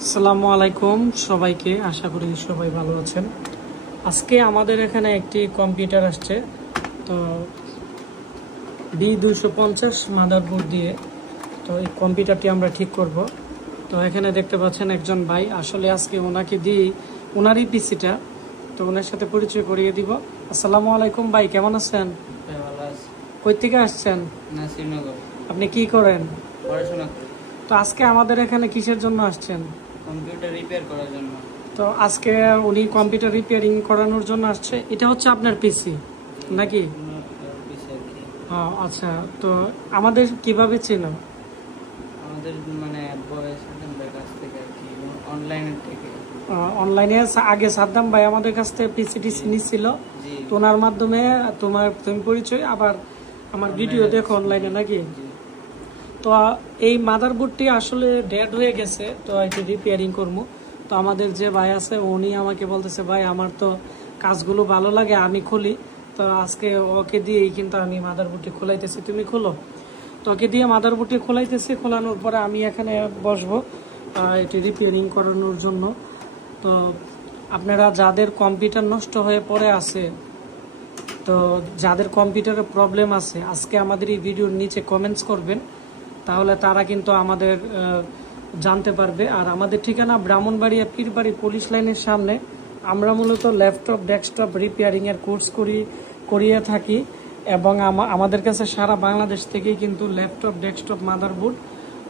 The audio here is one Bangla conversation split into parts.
আসসালামু আলাইকুম সবাইকে, আশা করি সবাই ভালো আছেন। আজকে আমাদের এখানে একটি কম্পিউটার আসছে, তো B250 মাদারবোর্ড দিয়ে। তো এই কম্পিউটারটি আমরা ঠিক করব। তো এখানে দেখতে পাচ্ছেন একজন ভাই, আসলে আজকে ওনাকে দিয়ে ওনারই পিসিটা, তো ওনার সাথে পরিচয় করিয়ে দিব। আসসালামু আলাইকুম ভাই, কেমন আছেন? ভালো আছি। কই থেকে আসছেন? শ্রীনগর। আপনি কি করেন? পড়াশোনা করি। তো আজকে আমাদের এখানে কিসের জন্য আসছেন? কম্পিউটার রিপেয়ার করার জন্য। তো আজকে উনি কম্পিউটার রিপেয়ারিং করানোর জন্য আসছে। এটা হচ্ছে আপনার পিসি নাকি? আচ্ছা, তো আমাদের কিভাবে চেনো? আমাদের মানে বয়স কাছ থেকে আর কি, অনলাইন থেকে। অনলাইনে আগে সাদ্দাম ভাই আমাদের কাছ থেকে পিসিটিসি নিচ্ছিল, তো ওনার মাধ্যমে তুমি পরিচয়, আবার আমার ভিডিও দেখো অনলাইনে নাকি? তো এই মাদারবোর্ডটি আসলে ডেড হয়ে গেছে, তো এটি রিপেয়ারিং করবো। তো আমাদের যে ভাই আছে উনি আমাকে বলতেছে, ভাই আমার তো কাজগুলো ভালো লাগে, আমি খুলি। তো আজকে ওকে দিয়েই কিন্তু আমি মাদারবোর্ডটি খোলাইতেছি, তুমি খোলো। তো ওকে দিয়ে মাদারবোর্ডটি খোলাইতেছি, খোলানোর পরে আমি এখানে বসবো এটি রিপেয়ারিং করানোর জন্য। তো আপনারা যাদের কম্পিউটার নষ্ট হয়ে পড়ে আছে, তো যাদের কম্পিউটারে প্রবলেম আছে, আজকে আমাদের এই ভিডিওর নিচে কমেন্টস করবেন, তাহলে তারা কিন্তু আমাদের জানতে পারবে। আর আমাদের ঠিকানা ব্রাহ্মণবাড়িয়া পীরবাড়ি পুলিশ লাইনের সামনে। আমরা মূলত ল্যাপটপ ডেস্কটপ রিপেয়ারিংয়ের কোর্স করিয়ে থাকি, এবং আমাদের কাছে সারা বাংলাদেশ থেকেই কিন্তু ল্যাপটপ ডেস্কটপ মাদারবোর্ড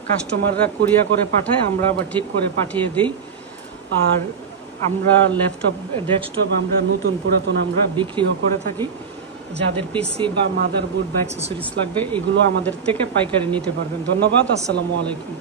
কাস্টমাররা কুরিয়া করে পাঠায়, আমরা আবার ঠিক করে পাঠিয়ে দিই। আর আমরা ল্যাপটপ ডেস্কটপ আমরা নতুন পুরাতন আমরা বিক্রিও করে থাকি। যাদের পিসি বা মাদারবোর্ড বা অ্যাক্সেসরিজ লাগবে, এগুলো আমাদের থেকে পাইকারি নিতে পারবেন। ধন্যবাদ, আসসালামু আলাইকুম।